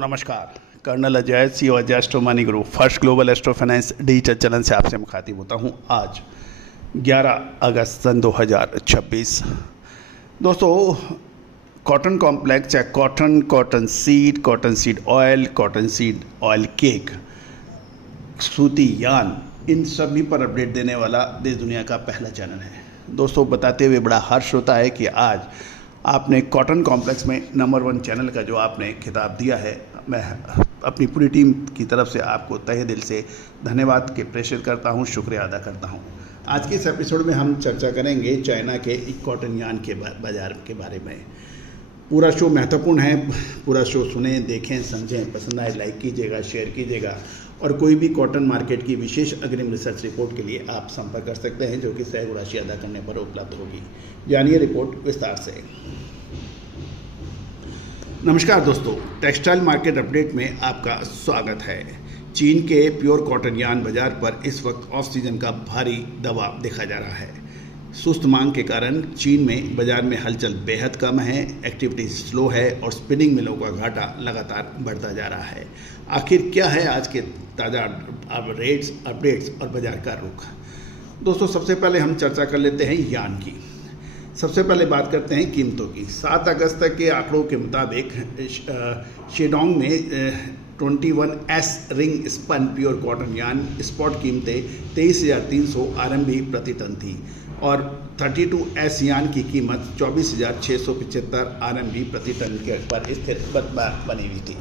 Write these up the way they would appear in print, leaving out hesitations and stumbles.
नमस्कार। Colonel Ajay, CEO Ajay astro money group first global astro finance digital channel से आपसे मुखातिब होता हूं। आज 11 अगस्त सन 2026। दोस्तों, कॉटन कॉम्प्लेक्स या cotton seed oil, cotton seed oil cake, सूती यान, इन सभी पर अपडेट देने वाला देश दुनिया का पहला चैनल है। दोस्तों, बताते हुए बड़ा हर्ष होता है कि आज आपने कॉटन कॉम्प्लेक्स में नंबर 1 चैनल का जो आपने खिताब दिया है, मैं अपनी पूरी टीम की तरफ से आपको तहे दिल से धन्यवाद के प्रेषित करता हूं, शुक्रिया अदा करता हूं। आज के इस एपिसोड में हम चर्चा करेंगे चाइना के कॉटन यान के बाजार के बारे में। पूरा शो महत्वपूर्ण है, पूरा शो सुने, देखें, समझें, पसंद आए लाइक कीजिएगा, शेयर कीजिएगा। और कोई भी कॉटन मार्केट की विशेष अग्रिम रिसर्च रिपोर्ट के लिए आप संपर्क कर सकते हैं, जो कि सहज राशि अदा करने पर उपलब्ध होगी। जानिए रिपोर्ट विस्तार से। नमस्कार दोस्तों, टेक्सटाइल मार्केट अपडेट में आपका स्वागत है। चीन के प्योर कॉटन यान बाजार पर इस वक्त ऑफ सीजन का भारी दबाव देखा जा रहा है। सुस्त मांग के कारण चीन में बाजार में हलचल बेहद कम है, एक्टिविटी स्लो है और स्पिनिंग मिलों का घाटा लगातार बढ़ता जा रहा है। आखिर क्या है आज के ताज़ा रेट्स, अपडेट्स और बाजार का रुख? दोस्तों, सबसे पहले हम चर्चा कर लेते हैं यान की। सबसे पहले बात करते हैं कीमतों की। 7 अगस्त तक के आंकड़ों के मुताबिक शेडोंग में 21S ring spun pure cotton yarn spot कीमतें 23,300 RMB प्रति टन थी और 32S यान की कीमत 24,675 RMB प्रति टन के पर स्थिर बनी हुई थी।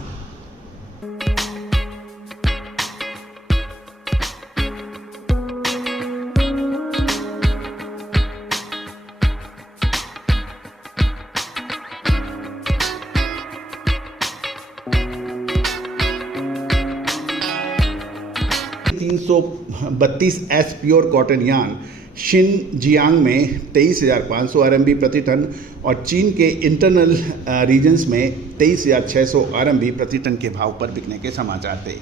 $332S प्योर कॉटन यान शिनजियांग में 23,500 RMB प्रति टन और चीन के इंटरनल रीजन्स में 23,600 RMB प्रति टन के भाव पर बिकने के समाचार थे।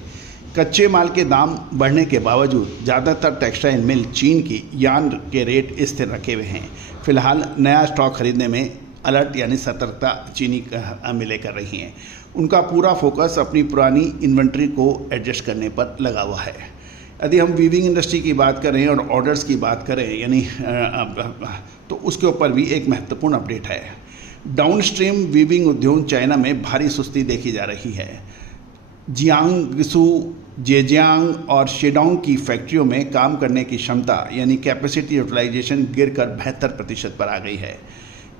कच्चे माल के दाम बढ़ने के बावजूद ज़्यादातर टेक्सटाइल मिल चीन की यान के रेट स्थिर रखे हुए हैं। फिलहाल नया स्टॉक खरीदने में अलर्ट यानी सतर्कता चीनी मिलें कर रही हैं। उनका पूरा फोकस अपनी पुरानी इन्वेंट्री को एडजस्ट करने पर लगा हुआ है। यदि हम वीविंग इंडस्ट्री की बात करें और ऑर्डर्स की बात करें यानी तो उसके ऊपर भी एक महत्वपूर्ण अपडेट है। डाउनस्ट्रीम वीविंग उद्योग चाइना में भारी सुस्ती देखी जा रही है। जियांगसू, जेजियांग और शेडोंग की फैक्ट्रियों में काम करने की क्षमता यानी कैपेसिटी यूटिलाइजेशन गिरकर 72% पर आ गई है।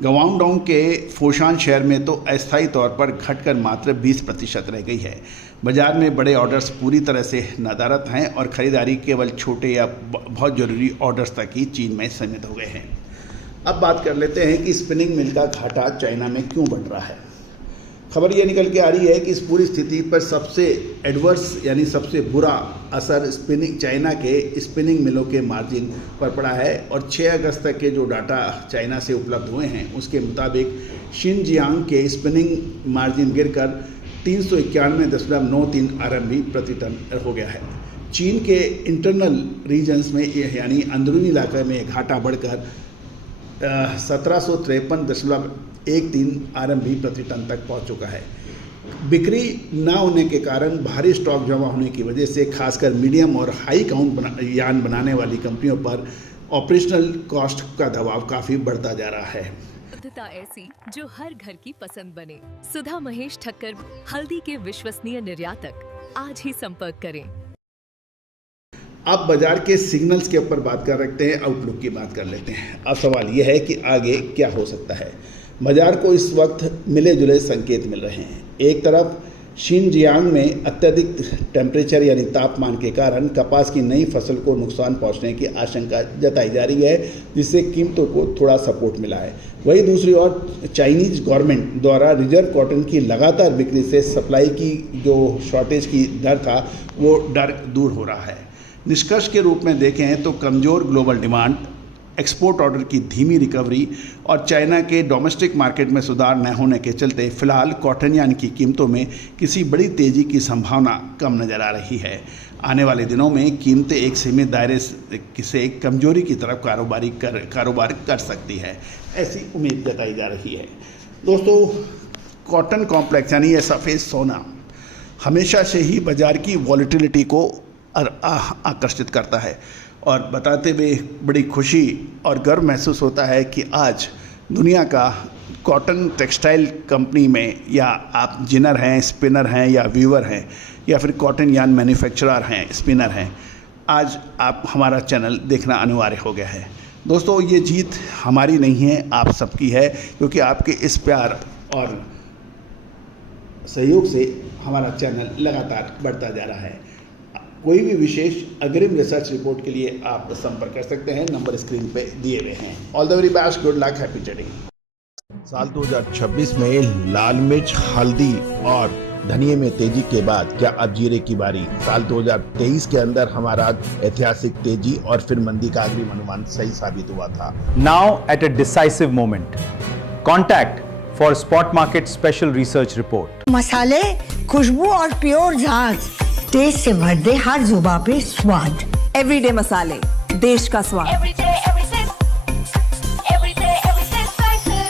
गवांगडोंग के फोशान शहर में तो अस्थायी तौर पर घटकर मात्र 20% रह गई है। बाजार में बड़े ऑर्डर्स पूरी तरह से नदारद हैं और ख़रीदारी केवल छोटे या बहुत ज़रूरी ऑर्डर्स तक ही चीन में सीमित हो गए हैं। अब बात कर लेते हैं कि स्पिनिंग मिल का घाटा चाइना में क्यों बढ़ रहा है। खबर ये निकल के आ रही है कि इस पूरी स्थिति पर सबसे एडवर्स यानी सबसे बुरा असर चाइना के स्पिनिंग मिलों के मार्जिन पर पड़ा है और 6 अगस्त तक के जो डाटा चाइना से उपलब्ध हुए हैं उसके मुताबिक शिनजियांग के स्पिनिंग मार्जिन गिरकर 391.93 RMB प्रति टन हो गया है। चीन के इंटरनल रीजन्स में यानी अंदरूनी इलाके में घाटा बढ़कर 1753.13 RMB प्रति टन तक पहुंच चुका है। बिक्री न होने के कारण भारी स्टॉक जमा होने की वजह से खासकर मीडियम और हाई काउंट यान बनाने वाली कंपनियों पर ऑपरेशनल कॉस्ट का दबाव काफ़ी बढ़ता जा रहा है। शुद्धता ऐसी जो हर घर की पसंद बने। सुधा महेश ठक्कर, हल्दी के विश्वसनीय निर्यातक। आज ही संपर्क करें। अब बाजार के सिग्नल्स के ऊपर बात कर रखते हैं, आउटलुक की बात कर लेते हैं। अब सवाल यह है कि आगे क्या हो सकता है। बाजार को इस वक्त मिले जुले संकेत मिल रहे हैं। एक तरफ शिनजियांग में अत्यधिक टेम्परेचर यानी तापमान के कारण कपास की नई फसल को नुकसान पहुंचने की आशंका जताई जा रही है, जिससे कीमतों को थोड़ा सपोर्ट मिला है। वहीं दूसरी ओर चाइनीज गवर्नमेंट द्वारा रिजर्व कॉटन की लगातार बिक्री से सप्लाई की जो शॉर्टेज की डर था वो डर दूर हो रहा है। निष्कर्ष के रूप में देखें तो कमज़ोर ग्लोबल डिमांड, एक्सपोर्ट ऑर्डर की धीमी रिकवरी और चाइना के डोमेस्टिक मार्केट में सुधार न होने के चलते फिलहाल कॉटन यान की कीमतों में किसी बड़ी तेज़ी की संभावना कम नज़र आ रही है। आने वाले दिनों में कीमतें एक सीमित दायरे से कमजोरी की तरफ कारोबार कर सकती है, ऐसी उम्मीद जताई जा रही है। दोस्तों, कॉटन कॉम्प्लेक्स यानी ये सफ़ेद सोना हमेशा से ही बाज़ार की वॉलेटिलिटी को आकर्षित करता है और बताते हुए बड़ी खुशी और गर्व महसूस होता है कि आज दुनिया का कॉटन टेक्सटाइल कंपनी में, या आप जिनर हैं, स्पिनर हैं या वीवर हैं, या फिर कॉटन यार्न मैन्युफैक्चरर हैं, स्पिनर हैं, आज आप हमारा चैनल देखना अनिवार्य हो गया है। दोस्तों, ये जीत हमारी नहीं है, आप सबकी है, क्योंकि आपके इस प्यार और सहयोग से हमारा चैनल लगातार बढ़ता जा रहा है। कोई भी विशेष अग्रिम रिसर्च रिपोर्ट के लिए आप संपर्क कर सकते हैं, नंबर स्क्रीन पे दिए हुए हैं। All the very best, good luck, happy trading. साल 2026 में लाल मिर्च, हल्दी और धनिये में तेजी के बाद क्या अब जीरे की बारी? साल 2023 के अंदर हमारा ऐतिहासिक तेजी और फिर मंदी का अग्रिम अनुमान सही साबित हुआ था। Now at a decisive moment. Contact for Spot Market Special Research Report. मसाले, खुशबू और प्योर झांझ, टेस्ट से भर दे हर जुबां पे स्वाद। एवरीडे मसाले, देश का स्वाद। Every day, every